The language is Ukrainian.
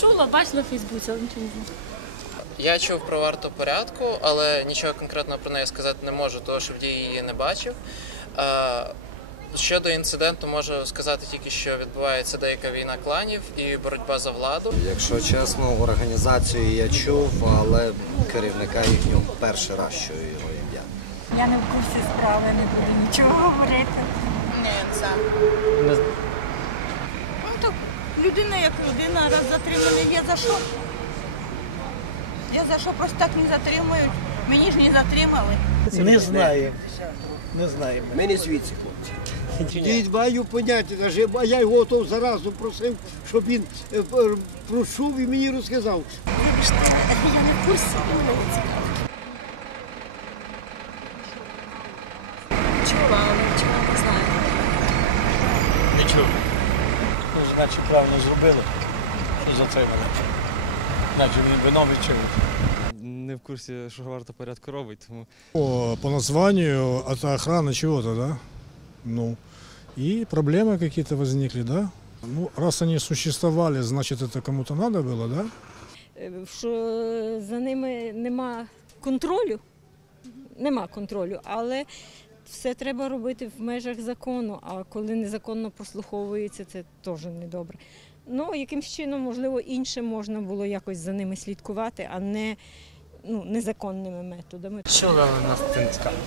Чула, бачила в Фейсбуці, але нічого не знаю. Я чув про варту порядку, але нічого конкретного про неї сказати не можу, тому що в дії її не бачив. Щодо інциденту, можу сказати тільки, що відбувається деяка війна кланів і боротьба за владу. Якщо чесно, організацію я чув, але керівника їхнього перший раз чую його ім'я. Я не в курсі справи, не буду нічого говорити. Ні, не знаю. Людина як людина, раз затриманий, є за що? Я за що просто так не затримують? Мені ж не затримали. Не знаю. Не знаю. Ми не звідси, хлопці. Дід маю поняття, а я його того заразу просив, щоб він е, п- прочув і мені розказав. Вибачте, я не в курсі, мені не цікаво. Чула, але нічого не знаю. Нічого значить, правильно зробили, що затримали. Значить, він вино відчув. Не в курсі, що варто порядку робить, тому По, по названию это охрана чего-то, да? Ну, и проблемы какие-то возникли, да? Ну, раз они существовали, значит, это кому-то надо было, да? Е, що за ними нема контролю. Нема контролю, але все треба робити в межах закону. А коли незаконно прослуховується, це теж недобре. Ну, якимсь чином, можливо, іншим можна було якось за ними слідкувати, а не ну, незаконними методами. Що але нас цікавить?